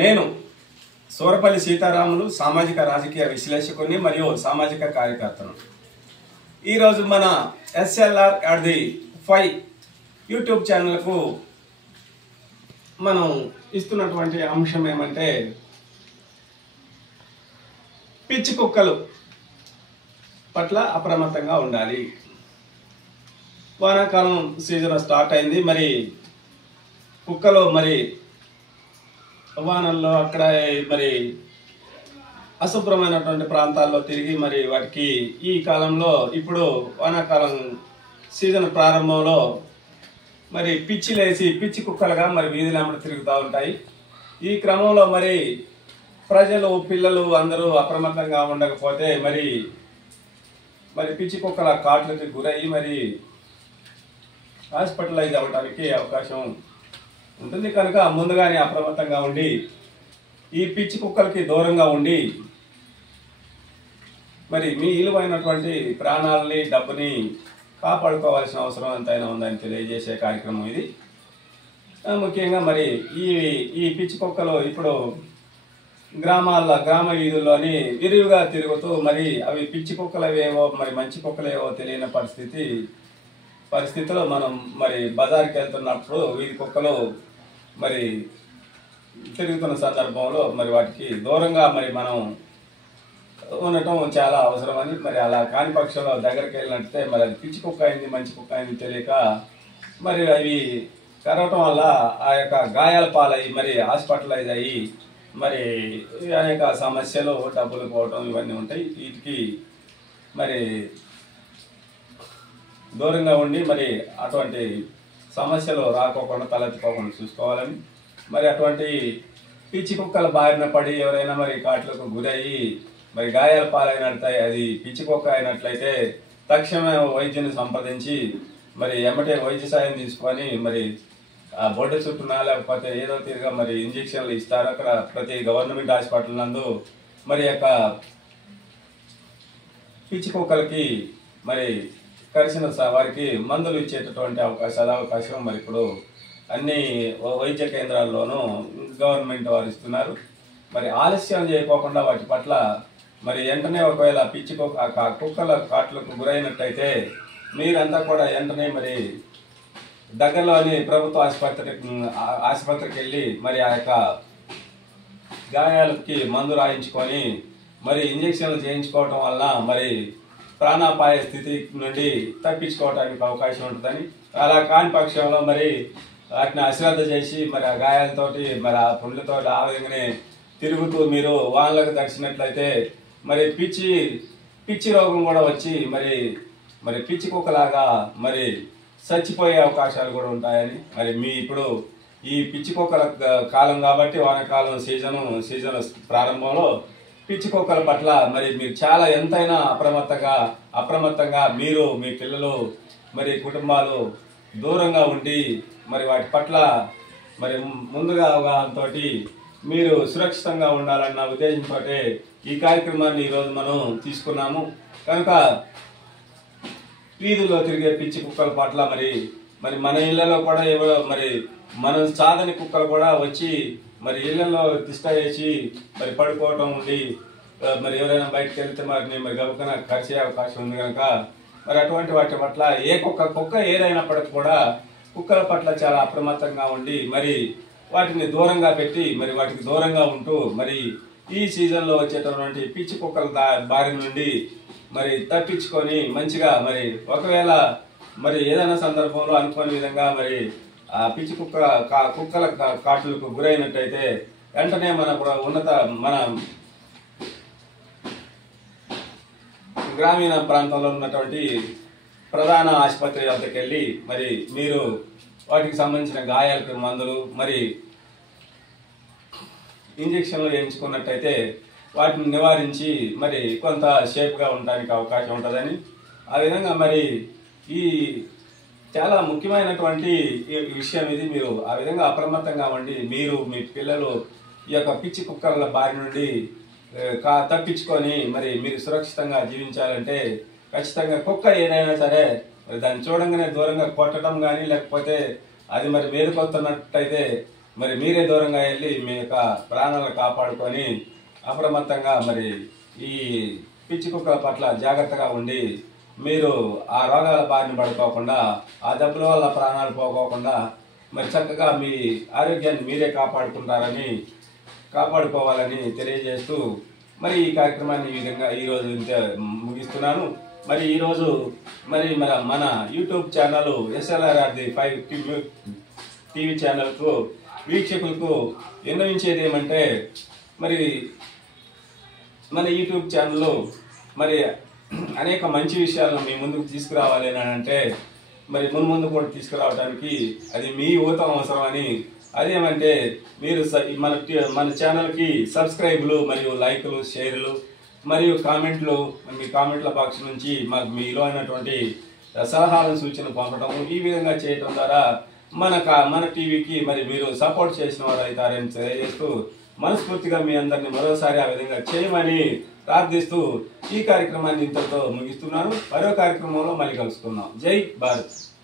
నేను సూరపల్లి సీతారాములు సామాజిక రాజకీయ విశ్లేషకుని మరియు సామాజిక కార్యకర్తను. ఈరోజు మన SLR@5 యూట్యూబ్ ఛానల్కు మనం ఇస్తున్నటువంటి అంశం ఏమంటే పిచ్చి కుక్కలు పట్ల అప్రమత్తంగా ఉండాలి. వానాకాలం సీజన్ స్టార్ట్ అయింది. మరి కుక్కలు మరి వానల్లో అక్కడ మరి అశుభ్రమైనటువంటి ప్రాంతాల్లో తిరిగి మరి వాటికి ఈ కాలంలో ఇప్పుడు వానాకాలం సీజన్ ప్రారంభంలో మరి పిచ్చి కుక్కలుగా మరి వీధులెంబడి తిరుగుతూ ఉంటాయి. ఈ క్రమంలో మరి ప్రజలు పిల్లలు అందరూ అప్రమత్తంగా ఉండకపోతే మరి పిచ్చి కుక్కల కాట్లకి గురయ్యి మరి హాస్పిటలైజ్ అవ్వడానికి అవకాశం ఉంటుంది. కనుక ముందుగానే అప్రమత్తంగా ఉండి ఈ పిచ్చి కుక్కలకి దూరంగా ఉండి మరి మీ విలువైనటువంటి ప్రాణాలని డబ్బుని కాపాడుకోవాల్సిన అవసరం ఎంతైనా ఉందని తెలియజేసే కార్యక్రమం ఇది. ముఖ్యంగా మరి ఈ పిచ్చి కుక్కలు ఇప్పుడు గ్రామ వీధుల్లోని విరివిగా తిరుగుతూ మరి అవి పిచ్చి కుక్కలవేవో మరి మంచి కుక్కలేవో తెలియని పరిస్థితిలో మనం మరి బజార్కి వెళ్తున్నప్పుడు వీధి కుక్కలు మరి తిరుగుతున్న సందర్భంలో మరి వాటికి దూరంగా మరి మనం ఉండటం చాలా అవసరమని, మరి అలా కాని పక్షంలో దగ్గరికి వెళ్ళినట్టే మరి అది పిచ్చి కుక్క అయింది మంచి కుక్క అయింది తెలియక మరి అవి కరవటం వల్ల ఆ యొక్క గాయాల పాలయ్యి మరి హాస్పిటలైజ్ అయ్యి మరి అనేక సమస్యలు డబ్బులు పోవటం ఇవన్నీ ఉంటాయి. వీటికి మరి దూరంగా ఉండి మరి అటువంటి సమస్యలు రాకోకుండా తలెత్తుకోకుండా చూసుకోవాలని, మరి అటువంటి పిచ్చి కుక్కల బారిన పడి ఎవరైనా మరి కాట్లకు గురయ్యి మరి గాయాల పాలైనట్లయితే అది పిచ్చి కుక్క అయినట్లయితే తక్షణమే వైద్యుని సంప్రదించి మరి ఎమ్మటే వైద్య సాయం తీసుకొని మరి ఆ బొడ్డు చుట్టూనా లేకపోతే ఏదో తీరుగా మరి ఇంజక్షన్లు ఇస్తారు. అక్కడ ప్రతి గవర్నమెంట్ హాస్పిటల్ నందు మరి యొక్క పిచ్చి కుక్కలకి మరి కరిచిన వారికి మందులు ఇచ్చేటటువంటి అవకాశం మరి ఇప్పుడు అన్ని వైద్య కేంద్రాల్లోనూ గవర్నమెంట్ వారు ఇస్తున్నారు. మరి ఆలస్యం చేయకోకుండా వాటి పట్ల మరి వెంటనే ఒకవేళ పిచ్చి కుక్కల కాట్లకు గురైనట్టయితే మీరంతా కూడా వెంటనే మరి దగ్గరలోని ప్రభుత్వ ఆసుపత్రికి వెళ్ళి మరి ఆ యొక్క గాయాలకి మందు రాయించుకొని మరి ఇంజక్షన్లు చేయించుకోవటం వల్ల మరి ప్రాణాపాయ స్థితి నుండి తప్పించుకోవడానికి అవకాశం ఉంటుందని, అలా కాని పక్షంలో మరి వాటిని అశ్రద్ధ చేసి మరి ఆ గాయాలతోటి మరి ఆ పుండ్లతో ఆ విధంగానే తిరుగుతూ మీరు వానలకు తడిచినట్లయితే మరి పిచ్చి రోగం కూడా వచ్చి మరి పిచ్చి కుక్కలాగా మరి చచ్చిపోయే అవకాశాలు కూడా ఉంటాయని, మరి మీ ఇప్పుడు ఈ పిచ్చి కుక్కల కాలం కాబట్టి వానాకాలం సీజన్ ప్రారంభంలో పిచ్చి కుక్కల పట్ల మరి మీరు చాలా ఎంతైనా అప్రమత్తంగా మీరు మీ పిల్లలు మరి కుటుంబాలు దూరంగా ఉండి మరి వాటి పట్ల మరి ముందుగా అవగాహనతో మీరు సురక్షితంగా ఉండాలన్న ఉద్దేశంతో ఈ కార్యక్రమాన్ని ఈరోజు మనం తీసుకున్నాము. కనుక వీధుల్లో తిరిగే పిచ్చి కుక్కల పట్ల మరి మన ఇళ్లలో కూడా మరి మనం సాధని కుక్కలు కూడా వచ్చి మరి ఇళ్లలో తిష్ట వేసి మరి పడుకోవటం ఉండి మరి ఎవరైనా బయటకు వెళ్తే మరి గబుకన కరిచే అవకాశం ఉంది. కనుక మరి అటువంటి వాటి పట్ల కుక్క ఏదైనప్పటికీ కూడా కుక్కల పట్ల చాలా అప్రమత్తంగా ఉండి మరి వాటిని దూరంగా పెట్టి మరి వాటికి దూరంగా ఉంటూ మరి ఈ సీజన్లో వచ్చేటటువంటి పిచ్చి కుక్కల బారి నుండి మరి తప్పించుకొని మంచిగా మరి ఒకవేళ మరి ఏదైనా సందర్భంలో అనుకోని విధంగా మరి ఆ పిచ్చి కుక్కల కాట్లకు గురైనట్టయితే వెంటనే మన గ్రామీణ ప్రాంతంలో ఉన్నటువంటి ప్రధాన ఆసుపత్రి వద్దకు వెళ్ళి మరి మీరు వాటికి సంబంధించిన గాయాలకు మందులు మరి ఇంజక్షన్లు వేయించుకున్నట్టయితే వాటిని నివారించి మరి కొంత సేఫ్గా ఉండడానికి అవకాశం ఉంటుందని, ఆ విధంగా మరి ఈ చాలా ముఖ్యమైనటువంటి విషయం ఇది. మీరు ఆ విధంగా అప్రమత్తంగా ఉండి మీరు మీ పిల్లలు ఈ యొక్క పిచ్చి కుక్కల బారి నుండి తప్పించుకొని మరి మీరు సురక్షితంగా జీవించాలంటే ఖచ్చితంగా కుక్క ఏదైనా సరే మరి దాన్ని చూడంగానే దూరంగా కొట్టడం కానీ లేకపోతే అది మరి మేలుకొస్తున్నట్టయితే మరి మీరే దూరంగా వెళ్ళి మీ యొక్క ప్రాణాలను కాపాడుకొని అప్రమత్తంగా మరి ఈ పిచ్చి కుక్కల పట్ల జాగ్రత్తగా ఉండి మీరు ఆ రోగాల బారిన పడిపోకుండా ఆ దెబ్బల వల్ల ప్రాణాలు పోకోకుండా మరి చక్కగా మీ ఆరోగ్యాన్ని మీరే కాపాడుకోవాలని తెలియజేస్తూ మరి ఈ కార్యక్రమాన్ని ఈ విధంగా ఈరోజు ముగిస్తున్నాను. మరి ఈరోజు మరి మన యూట్యూబ్ ఛానల్ SLRR5 టీవీ ఛానల్కు వీక్షకులకు విన్నవించేది ఏమంటే మరి మన యూట్యూబ్ ఛానల్లో మరి అనేక మంచి విషయాలను మీ ముందుకు తీసుకురావాలి అని అంటే మరి ముందు కూడా తీసుకురావడానికి అది మీ ఊతం అవసరమని, అదేమంటే మీరు మన ఛానల్కి సబ్స్క్రైబ్లు మరియు లైకులు షేర్లు మరియు కామెంట్లు మీ కామెంట్ల బాక్స్ నుంచి మాకు మీలో అయినటువంటి సలహాలను సూచనలు పంపడం ఈ విధంగా చేయడం ద్వారా మన టీవీకి మరి మీరు సపోర్ట్ చేసిన వారు అవుతారని తెలియజేస్తూ మనస్ఫూర్తిగా మీ అందరినీ మరోసారి ఆ విధంగా చేయమని ప్రార్థిస్తూ ఈ కార్యక్రమాన్ని ఇంతటితో ముగిస్తున్నాను. మరో కార్యక్రమంలో మళ్ళీ కలుసుకుందాం. జై భారత్.